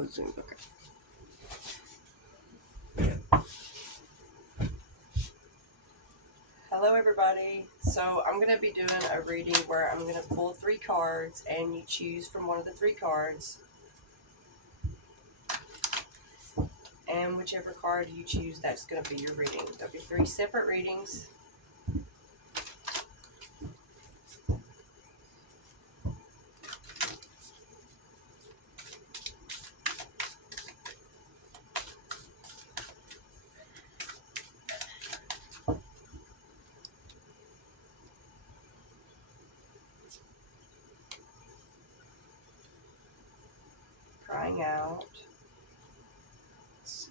Oh, Zoom. Okay. Hello, everybody. So I'm going to be doing a reading where I'm going to pull 3 cards and you choose from one of the 3 cards. And whichever card you choose, that's going to be your reading. There'll be 3 separate readings. Crying out. Let's see.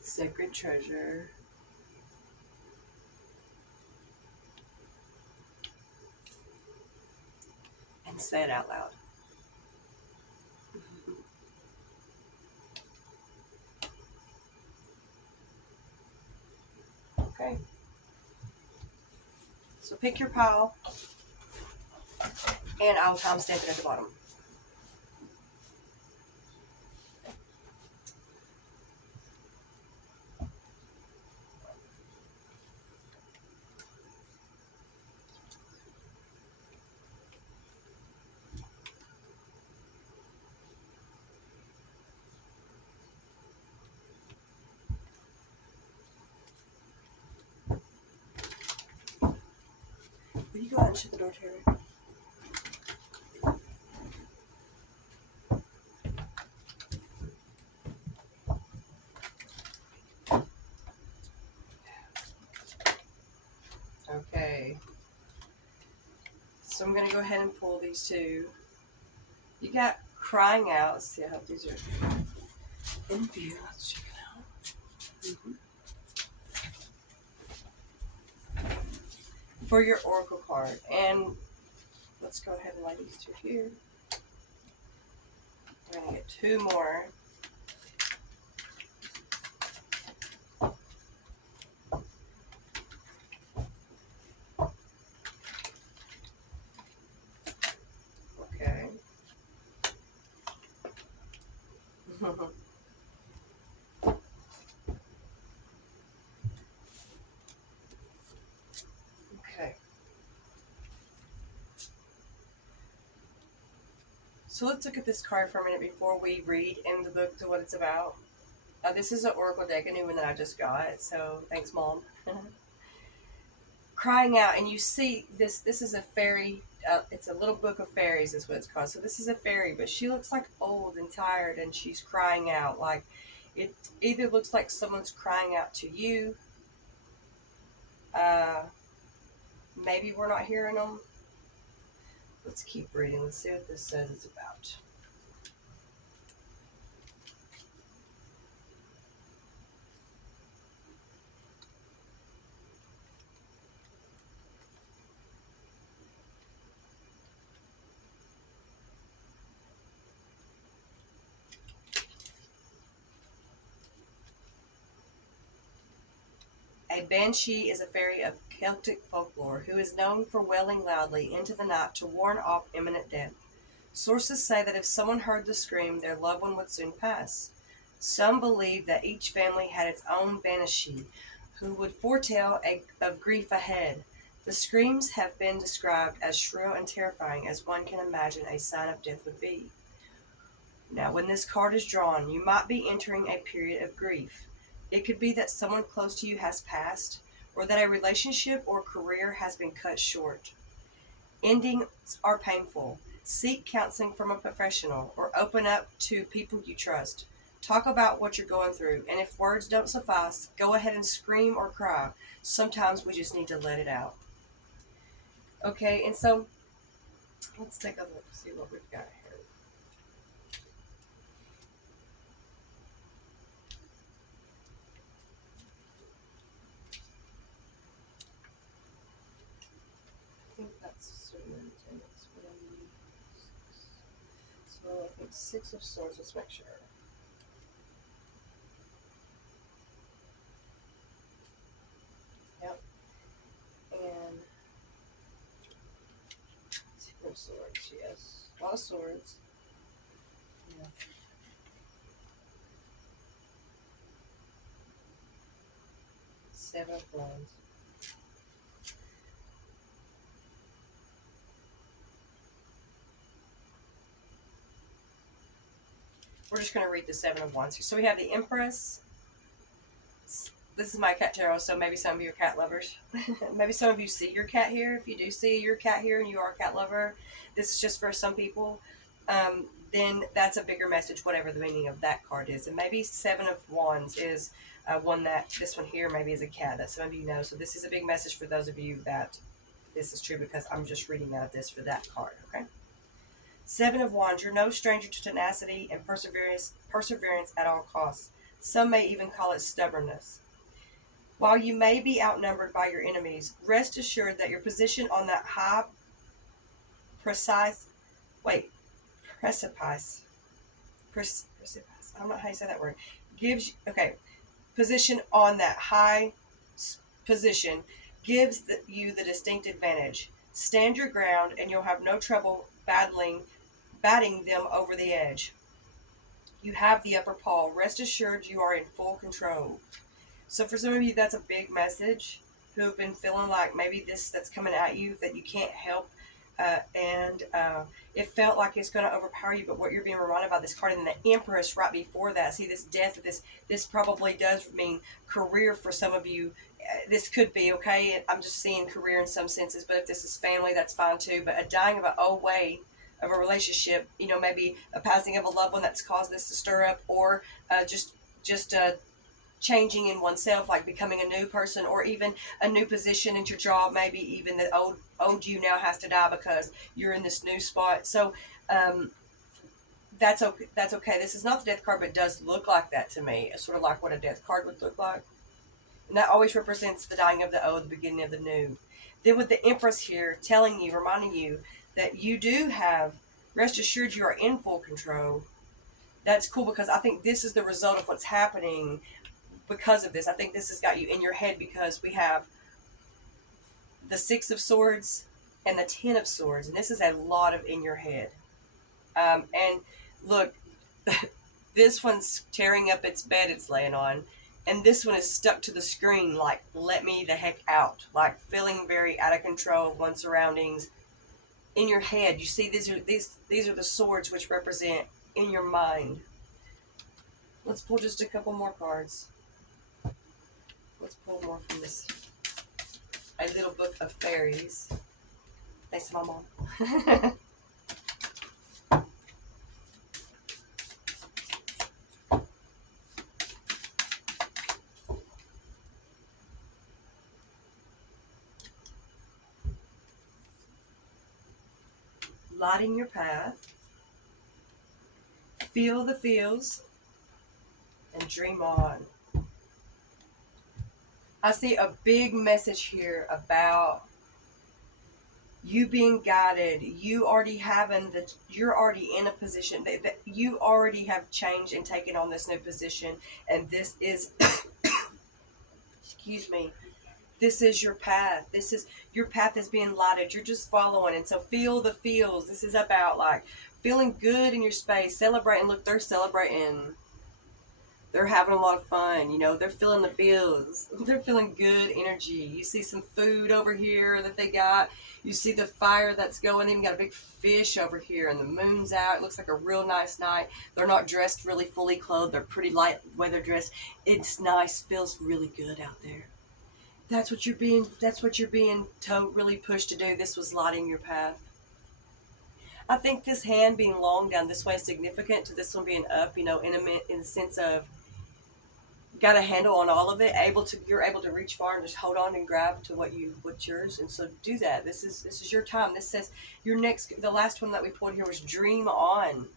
Sacred treasure. And say it out loud. Okay. So pick your pile. And I'll timestamp it at the bottom. Will you go ahead and shut the door, Terry? Okay. So I'm going to go ahead and pull these 2. You got crying out. Let's see, I hope these are in view. Let's check it out. For your oracle card. And let's go ahead and lay these 2 here. We're going to get 2 more. Okay. Okay. So let's look at this card for a minute before we read in the book to what it's about. This is an oracle deck, a new one that I just got. So thanks, Mom. Crying out, and you see this. This is a fairy. It's a little book of fairies, is what it's called. So this is a fairy, but she looks like old and tired, and she's crying out. Like it either looks like someone's crying out to you. Uh, maybe we're not hearing them. Let's keep reading. Let's see what this says it's about. A banshee is a fairy of Celtic folklore who is known for wailing loudly into the night to warn off imminent death. Sources say that if someone heard the scream, their loved one would soon pass. Some believe that each family had its own banshee who would foretell of grief ahead. The screams have been described as shrill and terrifying as one can imagine a sign of death would be. Now, when this card is drawn, you might be entering a period of grief. It could be that someone close to you has passed, or that a relationship or career has been cut short. Endings are painful. Seek counseling from a professional, or open up to people you trust. Talk about what you're going through, and if words don't suffice, go ahead and scream or cry. Sometimes we just need to let it out. Okay, and so let's take a look, see what we've got here. I think that's Serenity. That's what I need. So I think 6 of Swords. Let's make sure. Yep. And lot of swords. Yeah. Seven of Wands. We're just going to read the Seven of Wands here. So we have the Empress. This is my cat tarot, so maybe some of you are cat lovers. Maybe some of you see your cat here. If you do see your cat here and you are a cat lover, this is just for some people. Then that's a bigger message, whatever the meaning of that card is. And maybe Seven of Wands is one that, this one here maybe is a cat that some of you know. So this is a big message for those of you that this is true, because I'm just reading out of this for that card, okay? Seven of Wands, you're no stranger to tenacity and perseverance at all costs. Some may even call it stubbornness. While you may be outnumbered by your enemies, rest assured that your position on that high precipice, I don't know how you say that word, position on that high position gives you the distinct advantage. Stand your ground and you'll have no trouble batting them over the edge. You have the upper paw. Rest assured you are in full control. So for some of you, that's a big message, who have been feeling like maybe this that's coming at you that you can't help, and it felt like it's going to overpower you. But what you're being reminded by this card, and the Empress right before that, see this death, this probably does mean career for some of you. This could be, okay, I'm just seeing career in some senses, but if this is family, that's fine too. But a dying of an old way of a relationship, maybe a passing of a loved one that's caused this to stir up, or just changing in oneself, like becoming a new person, or even a new position in your job. Maybe even the old you now has to die because you're in this new spot. So that's okay. This is not the death card, but it does look like that to me. It's sort of like what a death card would look like, and that always represents the dying of the old, the beginning of the new. Then with the Empress here telling you, reminding you that you do have, rest assured you are in full control. That's cool, because I think this is the result of what's happening because of this. I think this has got you in your head, because we have the Six of Swords and the Ten of Swords, and this is a lot of in your head. And look, this one's tearing up its bed it's laying on, and this one is stuck to the screen like, let me the heck out, like feeling very out of control of one's surroundings. In your head, you see these are the swords, which represent in your mind. Let's pull just a couple more cards. Let's pull more from this. A little book of fairies. Thanks to my mom. Lighting your path. Feel the feels. And dream on. I see a big message here about you being guided. You're already in a position that you already have changed and taken on this new position, and this is excuse me, this is your path. Your path is being lighted. You're just following. And so feel the feels. This is about like feeling good in your space, celebrating. Look, they're celebrating. They're having a lot of fun, they're feeling the feels. They're feeling good energy. You see some food over here that they got. You see the fire that's going. They even got a big fish over here, and the moon's out. It looks like a real nice night. They're not dressed really fully clothed. They're pretty light weather dressed. It's nice. Feels really good out there. That's what you're being told, really pushed to do. This was lighting your path. I think this hand being long down this way is significant to this one being up, in the sense of got a handle on all of it, you're able to reach far and just hold on and grab to what's yours. And so do that. This is your time. This says the last one that we pulled here was dream on.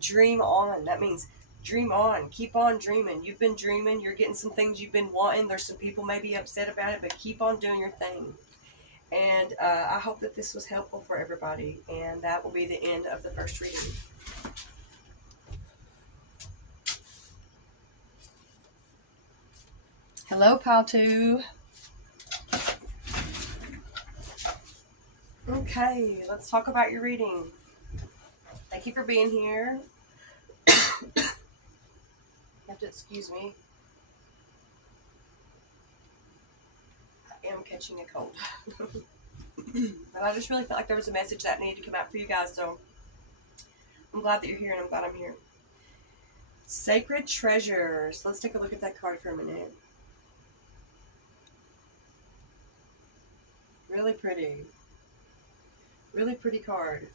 Dream on. That means dream on. Keep on dreaming. You've been dreaming. You're getting some things you've been wanting. There's some people maybe upset about it, but keep on doing your thing. And I hope that this was helpful for everybody. And that will be the end of the first reading. Hello, Pal 2. Okay, let's talk about your reading. Thank you for being here. You have to excuse me. I am catching a cold. But I just really felt like there was a message that needed to come out for you guys, so I'm glad that you're here and I'm glad I'm here. Sacred Treasures. Let's take a look at that card for a minute. Really pretty. Really pretty card.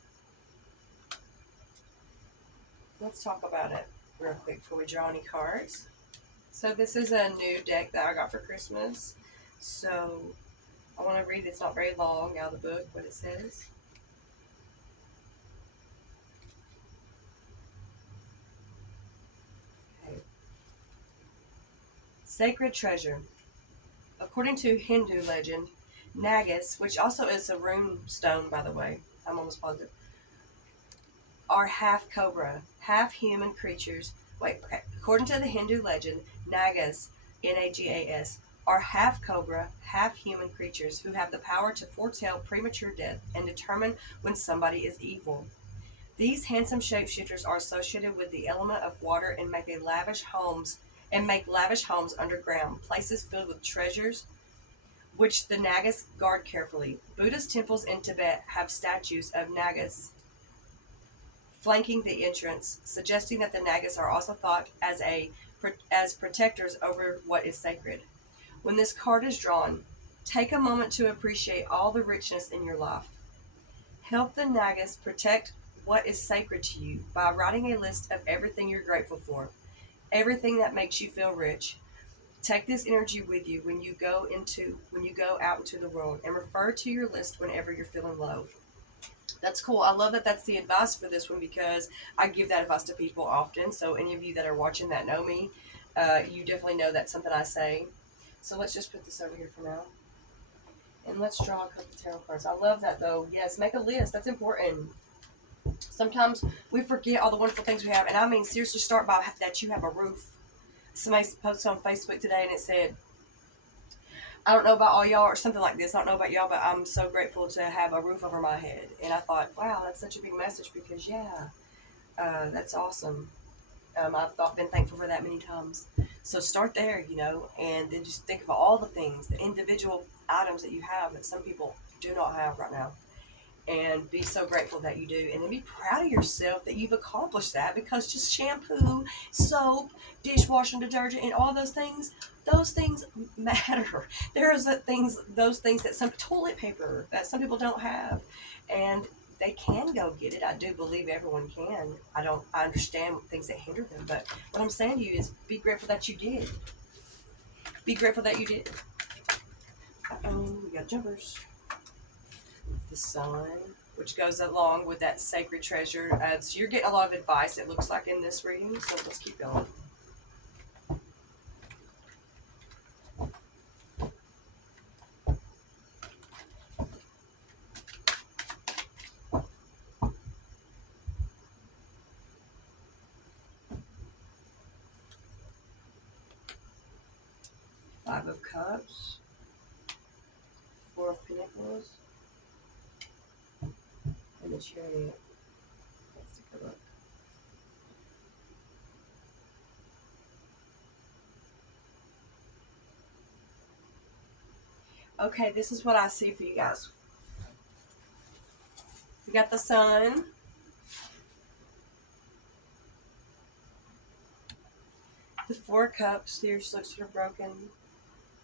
Let's talk about it real quick before we draw any cards. So this is a new deck that I got for Christmas. So I want to read, it's not very long out of the book, what it says. Okay. Sacred Treasure. According to Hindu legend, Nagas, which also is a rune stone, by the way, I'm almost positive, are half cobra, half human creatures. Wait, okay. According to the Hindu legend, Nagas, Nagas, are half cobra, half human creatures who have the power to foretell premature death and determine when somebody is evil. These handsome shapeshifters are associated with the element of water and make lavish homes underground, places filled with treasures which the Nagas guard carefully. Buddhist temples in Tibet have statues of Nagas flanking the entrance, suggesting that the Nagas are also thought as protectors over what is sacred. When this card is drawn, take a moment to appreciate all the richness in your life. Help the Nagas protect what is sacred to you by writing a list of everything you're grateful for, everything that makes you feel rich. Take this energy with you when you go out into the world, and refer to your list whenever you're feeling low. That's cool. I love that that's the advice for this one because I give that advice to people often. So any of you that are watching that know me, you definitely know that's something I say. So let's just put this over here for now. And let's draw a couple tarot cards. I love that though. Yes, make a list. That's important. Sometimes we forget all the wonderful things we have. And I mean, seriously, start by that you have a roof. Somebody posted on Facebook today and it said, I don't know about all y'all or something like this. I don't know about y'all, but I'm so grateful to have a roof over my head. And I thought, wow, that's such a big message because, yeah, that's awesome. Been thankful for that many times. So start there, and then just think of all the things, the individual items that you have that some people do not have right now. And be so grateful that you do. And then be proud of yourself that you've accomplished that because just shampoo, soap, dishwashing detergent, and all those things matter. There's those things that some toilet paper that some people don't have. And they can go get it. I do believe everyone can. I understand things that hinder them. But what I'm saying to you is be grateful that you did. Be grateful that you did. We got jumpers. The sun, which goes along with that sacred treasure. So you're getting a lot of advice, it looks like, in this reading. So let's keep going. Five of Cups, Four of Pentacles, and the Chariot. Let's take a look. Okay, this is what I see for you guys. We got the Sun. The Four of Cups here, she looks sort of broken.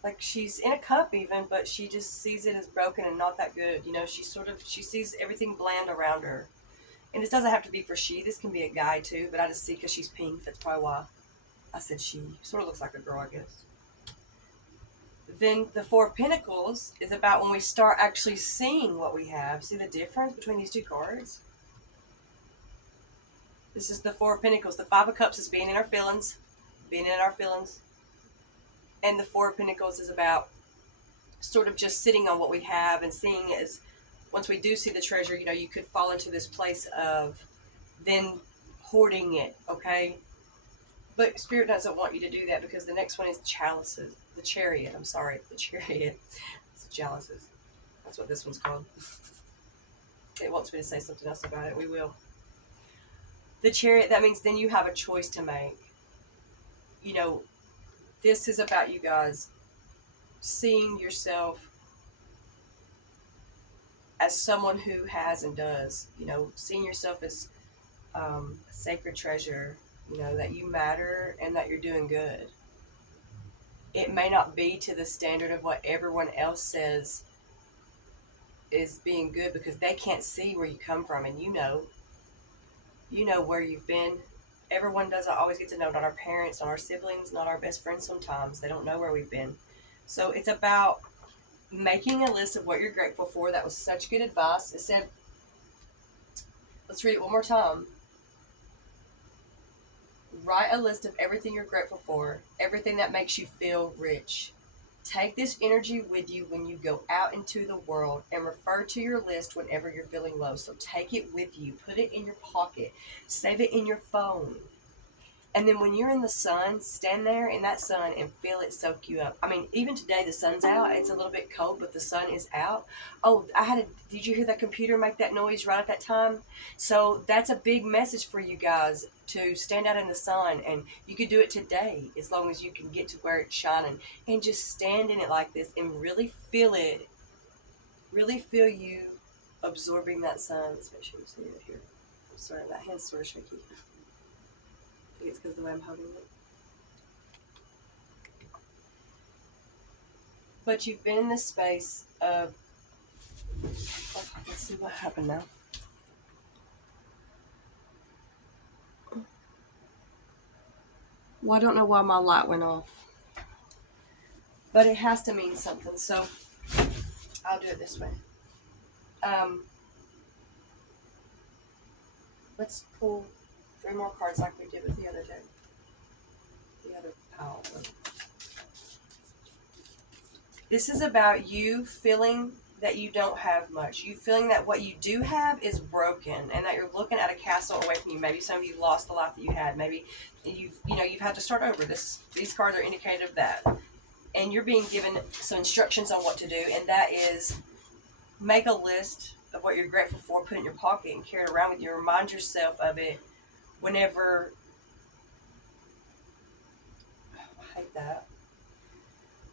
Like she's in a cup even, but she just sees it as broken and not that good. She sees everything bland around her. And this doesn't have to be for she. This can be a guy too, but I just see because she's pink. That's probably why I said she. Sort of looks like a girl, I guess. Then the Four of Pentacles is about when we start actually seeing what we have. See the difference between these two cards? This is the Four of Pentacles. The Five of Cups is being in our feelings. Being in our feelings. And the Four of Pentacles is about sort of just sitting on what we have and seeing as once we do see the treasure, you could fall into this place of then hoarding it, okay? But Spirit doesn't want you to do that because the next one is chalices. The Chariot, I'm sorry, the Chariot. It's chalices. That's what this one's called. It wants me to say something else about it. We will. The Chariot, that means then you have a choice to make. You know, this is about you guys seeing yourself as someone who has and does, seeing yourself as a sacred treasure, that you matter and that you're doing good. It may not be to the standard of what everyone else says is being good because they can't see where you come from, and you know where you've been. Everyone doesn't always get to know, not our parents, not our siblings, not our best friends. Sometimes they don't know where we've been. So it's about making a list of what you're grateful for. That was such good advice. It said, let's read it one more time. Write a list of everything you're grateful for, everything that makes you feel rich. Take this energy with you when you go out into the world and refer to your list whenever you're feeling low. So take it with you, put it in your pocket, save it in your phone. And then when you're in the sun, stand there in that sun and feel it soak you up. I mean, even today the sun's out. It's a little bit cold, but the sun is out. Oh, did you hear that computer make that noise right at that time? So that's a big message for you guys to stand out in the sun. And you could do it today as long as you can get to where it's shining. And just stand in it like this and really feel it. Really feel you absorbing that sun. Let's make sure you see it here. I'm sorry, that hand's sort of shaky. I think it's because of the way I'm holding it. But you've been in this space of, let's see what happened now. Well, I don't know why my light went off. But it has to mean something, so I'll do it this way. Let's pull 3 more cards like we did with the other day. The other pile. This is about you feeling that you don't have much. You feeling that what you do have is broken and that you're looking at a castle away from you. Maybe some of you lost the life that you had. Maybe you've had to start over. These cards are indicative of that. And you're being given some instructions on what to do, and that is make a list of what you're grateful for, put it in your pocket and carry it around with you. Remind yourself of it whenever, I hate that.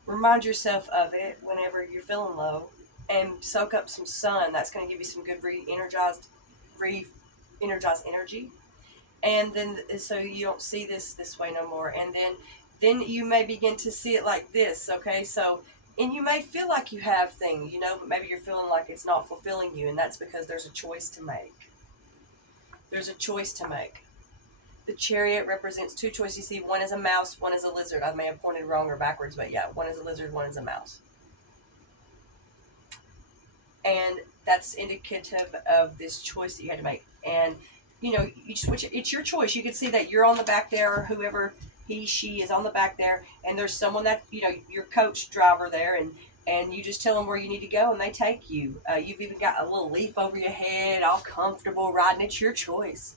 Remind yourself of it whenever you're feeling low and soak up some sun. That's going to give you some good re-energized energy. And then, so you don't see this way no more. And then you may begin to see it like this, okay? So, and you may feel like you have things, but maybe you're feeling like it's not fulfilling you, and that's because there's a choice to make. There's a choice to make. The Chariot represents 2 choices. You see, one is a mouse, one is a lizard. I may have pointed wrong or backwards, but yeah, one is a lizard, one is a mouse. And that's indicative of this choice that you had to make. And, it's your choice. You can see that you're on the back there, or whoever he, she is on the back there, and there's someone that, your coach driver there, and you just tell them where you need to go, and they take you. You've even got a little leaf over your head, all comfortable riding. It's your choice.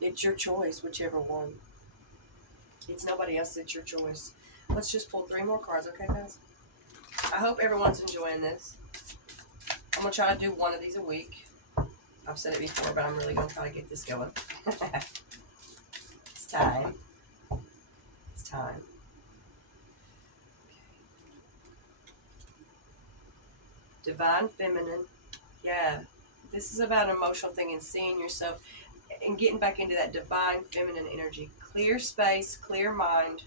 It's your choice, whichever one. It's nobody else. It's your choice. Let's just pull 3 more cards, okay, guys? I hope everyone's enjoying this. I'm going to try to do one of these a week. I've said it before, but I'm really going to try to get this going. It's time. It's time. Okay. Divine Feminine. Yeah. This is about an emotional thing and seeing yourself and getting back into that divine feminine energy. Clear space, clear mind,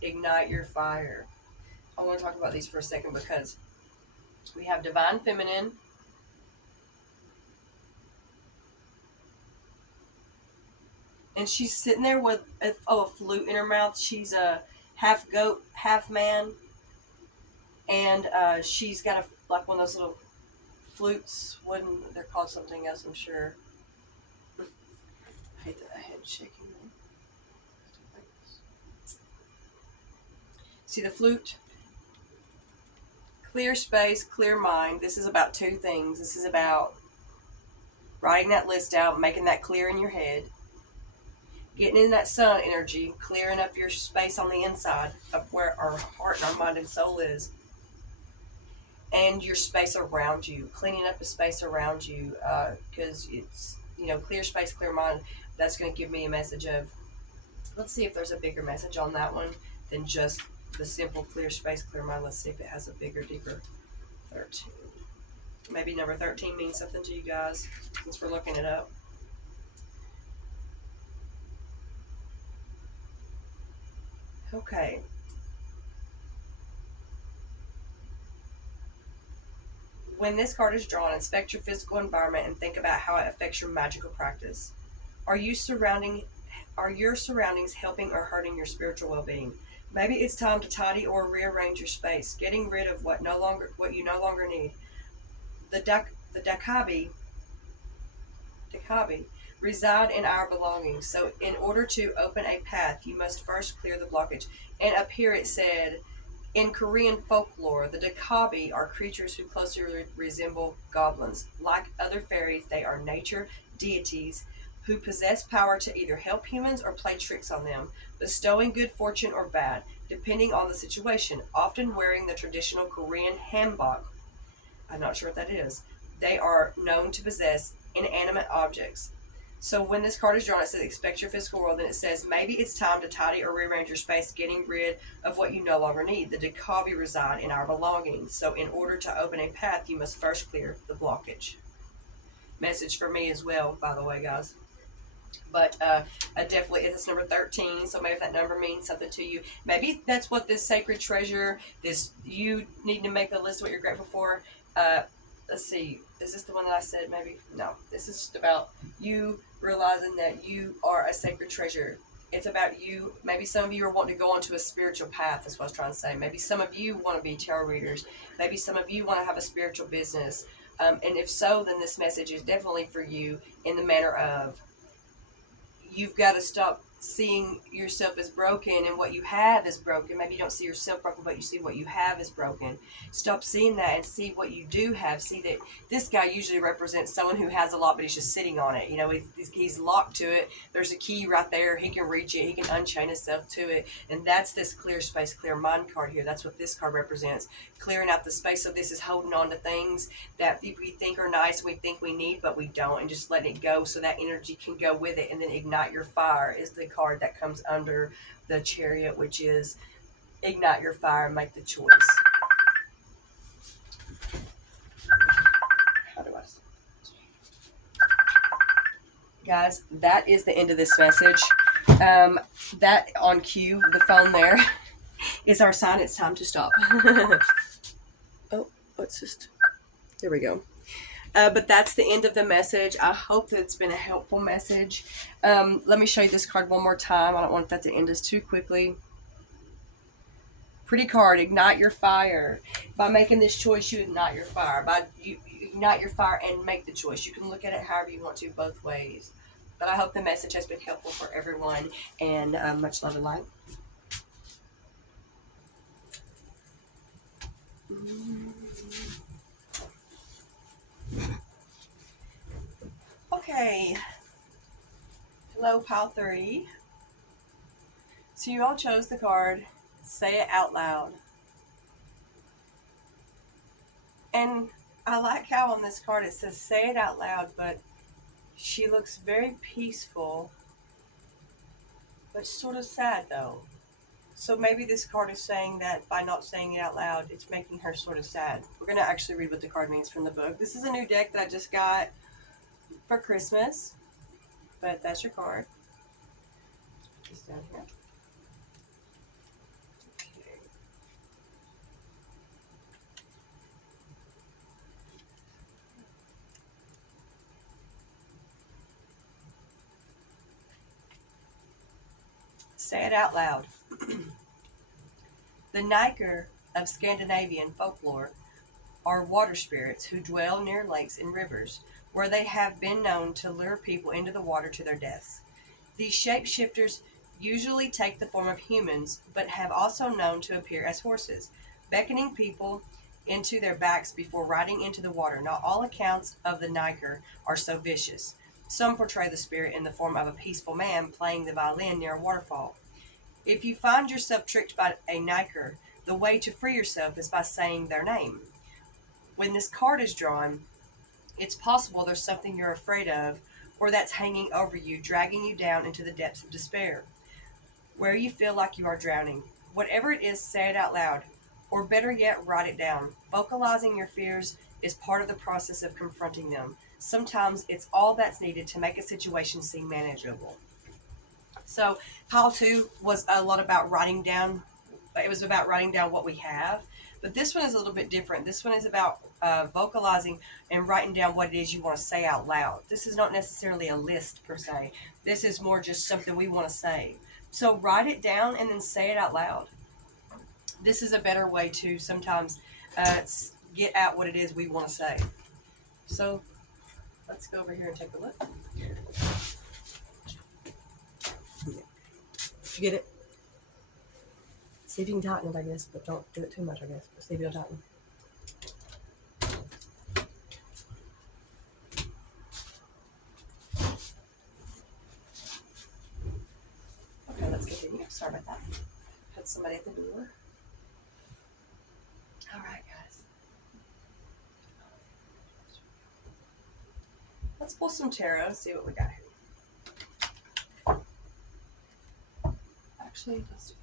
ignite your fire. I want to talk about these for a second because we have divine feminine, and she's sitting there with a flute in her mouth. She's a half goat, half man, and she's got like one of those little flutes. They're called something else, I'm sure. I hate that head shaking. See the flute? Clear space, clear mind. This is about 2 things. This is about writing that list out, making that clear in your head, getting in that sun energy, clearing up your space on the inside of where our heart and our mind and soul is, and your space around you, cleaning up the space around you, because it's, clear space, clear mind, that's going to give me a message of, let's see if there's a bigger message on that one than just the simple clear space, clear mind. Let's see if it has a bigger, deeper 13. Maybe number 13 means something to you guys since we're looking it up. Okay. When this card is drawn, inspect your physical environment and think about how it affects your magical practice. Are your surroundings helping or hurting your spiritual well-being? Maybe it's time to tidy or rearrange your space, getting rid of what you no longer need. The Dakabi reside in our belongings. So in order to open a path, you must first clear the blockage. And up here it said, in Korean folklore, the Dakabi are creatures who closely resemble goblins. Like other fairies, they are nature deities who possess power to either help humans or play tricks on them, bestowing good fortune or bad, depending on the situation, often wearing the traditional Korean hanbok. I'm not sure what that is. They are known to possess inanimate objects. So when this card is drawn, it says expect your physical world, and it says maybe it's time to tidy or rearrange your space, getting rid of what you no longer need. The Dakabi reside in our belongings. So in order to open a path, you must first clear the blockage. Message for me as well, by the way, guys. But I definitely, it's number 13, so maybe if that number means something to you, maybe that's what this sacred treasure, you need to make a list of what you're grateful for. Let's see, is this the one that I said? Maybe no, this is just about you realizing that you are a sacred treasure. It's about you. Maybe some of you are wanting to go onto a spiritual path. That's what I was trying to say. Maybe some of you want to be tarot readers. Maybe some of you want to have a spiritual business. And if so, then this message is definitely for you in the manner of, you've got to stop seeing yourself as broken and what you have is broken. Maybe you don't see yourself broken, but you see what you have is broken. Stop seeing that and see what you do have. See that this guy usually represents someone who has a lot, but he's just sitting on it. He's locked to it. There's a key right there. He can reach it. He can unchain himself to it. And that's this clear space, clear mind card here. That's what this card represents. Clearing out the space. So this is holding on to things that we think are nice, we think we need, but we don't, and just letting it go so that energy can go with it. And then ignite your fire is the card that comes under the Chariot, which is ignite your fire and make the choice. How do I? Guys, that is the end of this message. That on cue, the phone there, is our sign. It's time to stop. Oh, let's just, there we go. But that's the end of the message. I hope that it's been a helpful message. Let me show you this card one more time. I don't want that to end us too quickly. Pretty card, ignite your fire. By making this choice, you ignite your fire. You ignite your fire and make the choice. You can look at it however you want to, both ways. But I hope the message has been helpful for everyone, and much love and light. Okay. Hello, pile 3. So you all chose the card, say it out loud. And I like how on this card it says say it out loud, but she looks very peaceful, but sort of sad though. So maybe this card is saying that by not saying it out loud, it's making her sort of sad. We're going to actually read what the card means from the book. This is a new deck that I just got for Christmas, but that's your card. It's down here. Okay. Say it out loud. The Nyker of Scandinavian folklore are water spirits who dwell near lakes and rivers, where they have been known to lure people into the water to their deaths. These shapeshifters usually take the form of humans, but have also known to appear as horses, beckoning people into their backs before riding into the water. Not all accounts of the Nyker are so vicious. Some portray the spirit in the form of a peaceful man playing the violin near a waterfall. If you find yourself tricked by a Nyker, the way to free yourself is by saying their name. When this card is drawn, it's possible there's something you're afraid of or that's hanging over you, dragging you down into the depths of despair, where you feel like you are drowning. Whatever it is, say it out loud, or better yet, write it down. Vocalizing your fears is part of the process of confronting them. Sometimes it's all that's needed to make a situation seem manageable. So, pile two was a lot about writing down. It was about writing down what we have, but this one is a little bit different. This one is about vocalizing and writing down what it is you want to say out loud. This is not necessarily a list per se. This is more just something we want to say. So write it down and then say it out loud. This is a better way to sometimes get out what it is we want to say. So let's go over here and take a look. Get it? See if you can tighten it, I guess, but don't do it too much, I guess. But see if you'll tighten. Okay, let's continue. Sorry about that. Had somebody at the door. All right, guys. Let's pull some tarot and see what we got here. Actually, let's do that.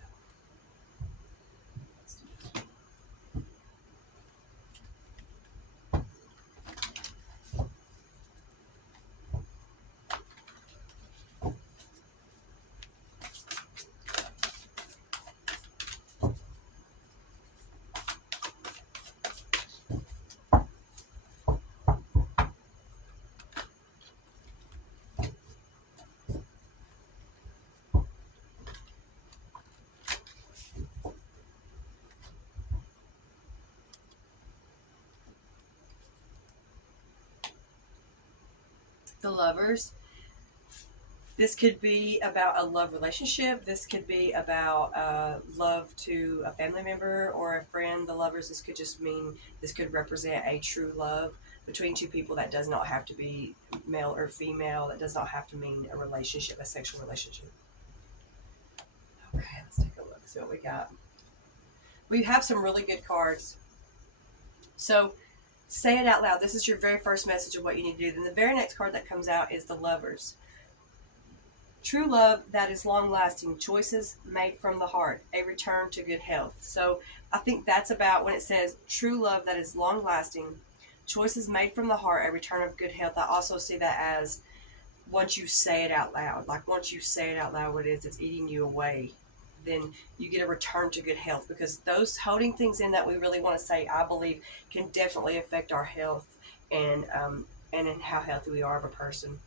The Lovers. This could be about a love relationship. This could be about love to a family member or a friend. The Lovers, this could just mean, this could represent a true love between two people. That does not have to be male or female. That does not have to mean a relationship, a sexual relationship. Okay, let's take a look, see what we got. We have some really good cards. So say it out loud. This is your very first message of what you need to do. Then the very next card that comes out is the Lovers. True love that is long lasting, choices made from the heart, a return to good health. So I think that's about when it says true love that is long lasting, choices made from the heart, a return of good health. I also see that as once you say it out loud, like once you say it out loud what it is that's eating you away, then you get a return to good health, because those holding things in that we really want to say, I believe, can definitely affect our health and in how healthy we are of a person.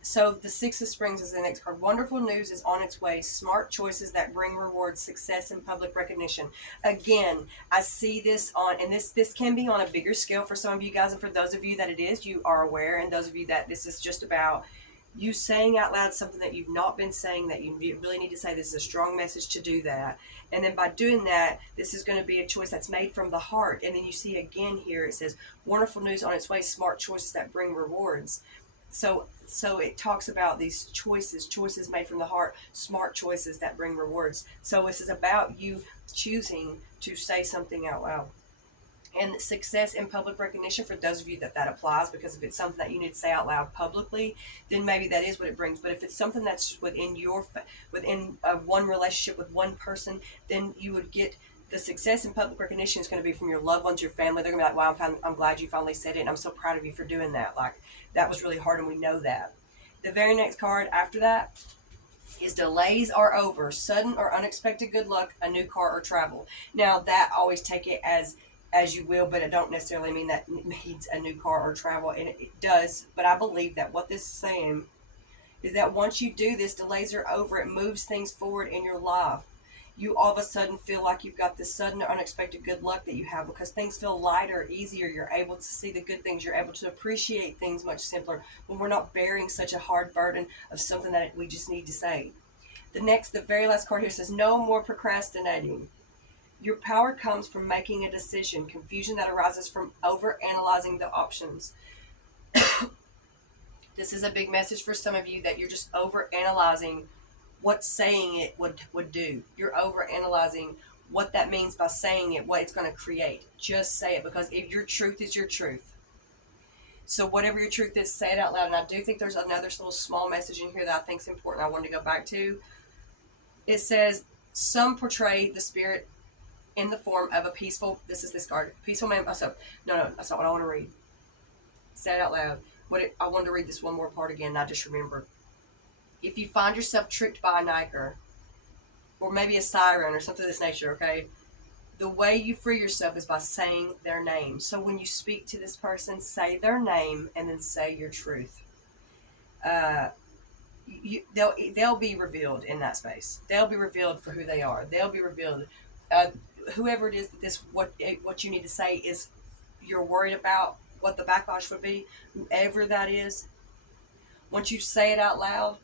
So the Six of Springs is the next card. Wonderful news is on its way. Smart choices that bring rewards, success, and public recognition. Again, I see this on, and this can be on a bigger scale for some of you guys, and for those of you that it is, you are aware, and those of you that this is just about you saying out loud something that you've not been saying that you really need to say. This is a strong message to do that. And then by doing that, this is going to be a choice that's made from the heart. And then you see again here, it says, wonderful news on its way, smart choices that bring rewards. So it talks about these choices made from the heart, smart choices that bring rewards. So this is about you choosing to say something out loud. And success and public recognition, for those of you that applies, because if it's something that you need to say out loud publicly, then maybe that is what it brings. But if it's something that's within one relationship with one person, then you would get the success and public recognition is going to be from your loved ones, your family. They're going to be like, wow, I'm glad you finally said it, and I'm so proud of you for doing that. Like, that was really hard, and we know that. The very next card after that is delays are over. Sudden or unexpected good luck, a new car or travel. Now, that always take it as you will, but it don't necessarily mean that it means a new car or travel, and it does. But I believe that what this is saying is that once you do this, delays are over. It moves things forward in your life. You all of a sudden feel like you've got this sudden or unexpected good luck that you have, because things feel lighter, easier. You're able to see the good things. You're able to appreciate things much simpler when we're not bearing such a hard burden of something that we just need to say. The very last card here says, no more procrastinating. Your power comes from making a decision. Confusion that arises from over-analyzing the options. This is a big message for some of you, that you're just over-analyzing what saying it would do. You're over-analyzing what that means by saying it, what it's going to create. Just say it, because if your truth is your truth. So whatever your truth is, say it out loud. And I do think there's another little small message in here that I think is important. I wanted to go back to. It says some portray the spirit in the form of a peaceful. This is this card. Peaceful man. Oh, so no, that's not what I want to read. Say it out loud. I wanted to read this one more part again. And I just remembered. If you find yourself tricked by a Niker, or maybe a siren or something of this nature, okay, the way you free yourself is by saying their name. So when you speak to this person, say their name and then say your truth. Uh, they'll be revealed in that space. They'll be revealed for who they are. They'll be revealed. Uh, Whoever it is that what you need to say is you're worried about what the backlash would be. Whoever that is, once you say it out loud,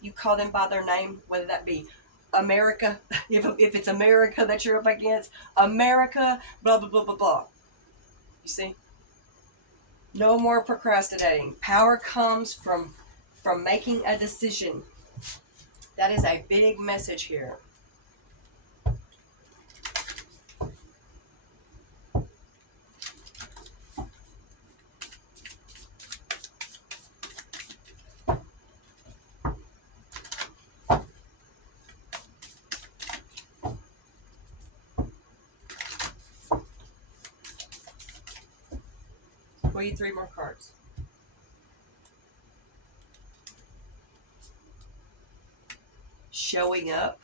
you call them by their name, whether that be America, if it's America that you're up against, America, blah, blah, blah, blah, blah. You see? No more procrastinating. Power comes from making a decision. That is a big message here. Pull you 3 more cards. Showing up.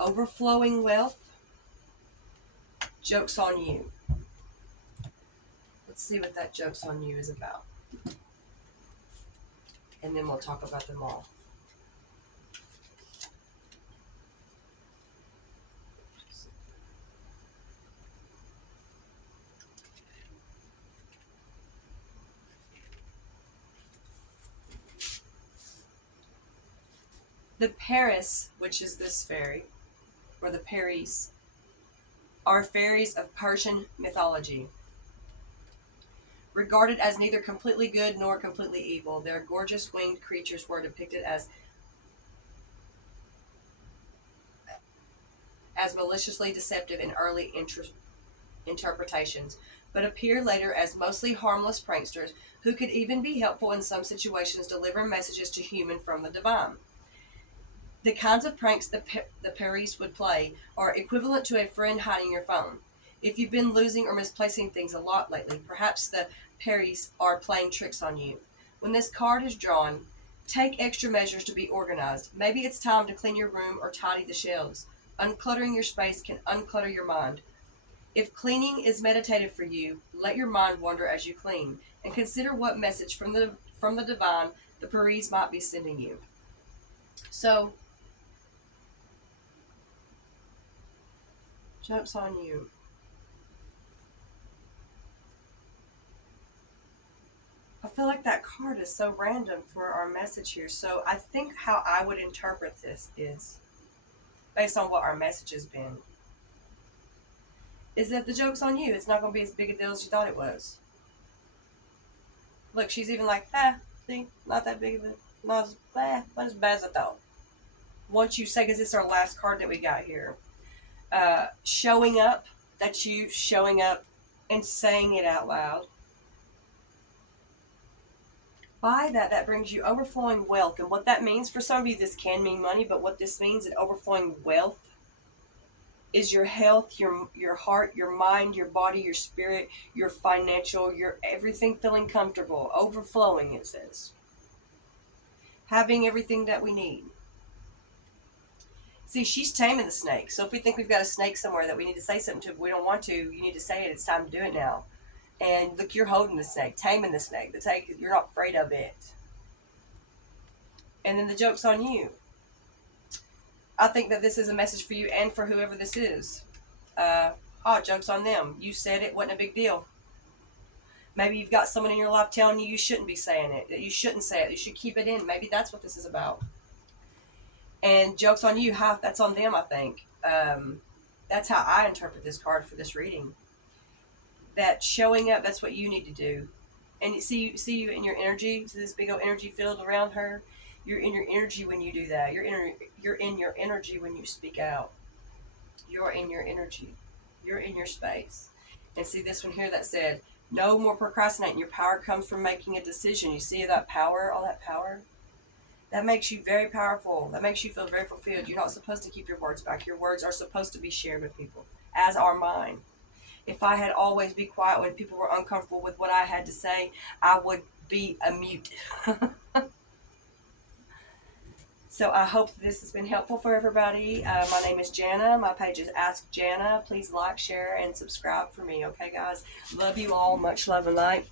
Overflowing wealth. Joke's on you. Let's see what that joke's on you is about. And then we'll talk about them all. The Paris, which is this fairy, or the Paris, are fairies of Persian mythology. Regarded as neither completely good nor completely evil, their gorgeous winged creatures were depicted as maliciously deceptive in early interpretations, but appear later as mostly harmless pranksters who could even be helpful in some situations, delivering messages to human from the divine. The kinds of pranks the Paris would play are equivalent to a friend hiding your phone. If you've been losing or misplacing things a lot lately, perhaps the Paris are playing tricks on you. When this card is drawn, take extra measures to be organized. Maybe it's time to clean your room or tidy the shelves. Uncluttering your space can unclutter your mind. If cleaning is meditative for you, let your mind wander as you clean, and consider what message from the divine the Paris might be sending you. So, joke's on you. I feel like that card is so random for our message here. So I think how I would interpret this is, based on what our message has been, is that the joke's on you. It's not going to be as big a deal as you thought it was. Look, she's even like, see, not that big of a, not as bad as I thought. Once you say, because this is our last card that we got here, showing up, that's you showing up and saying it out loud. By that brings you overflowing wealth. And what that means, for some of you, this can mean money, but what this means in overflowing wealth is your health, your heart, your mind, your body, your spirit, your financial, your everything feeling comfortable, overflowing, it says. Having everything that we need. See, she's taming the snake. So if we think we've got a snake somewhere that we need to say something to, but we don't want to, you need to say it. It's time to do it now. And look, you're holding the snake, taming the snake. The snake, you're not afraid of it. And then the joke's on you. I think that this is a message for you and for whoever this is. Joke's on them. You said it, wasn't a big deal. Maybe you've got someone in your life telling you shouldn't be saying it, that you shouldn't say it, you should keep it in. Maybe that's what this is about. And joke's on you, that's on them, I think. That's how I interpret this card for this reading. That showing up, that's what you need to do. And see you in your energy, so this big old energy field around her. You're in your energy when you do that. You're in your energy when you speak out. You're in your energy. You're in your space. And see this one here that said, No more procrastinating. Your power comes from making a decision. You see that power, all that power? That makes you very powerful. That makes you feel very fulfilled. You're not supposed to keep your words back. Your words are supposed to be shared with people, as are mine. If I had always be quiet when people were uncomfortable with what I had to say, I would be a mute. So I hope this has been helpful for everybody. My name is Jana. My page is Ask Jana. Please like, share, and subscribe for me. Okay, guys? Love you all. Much love and light.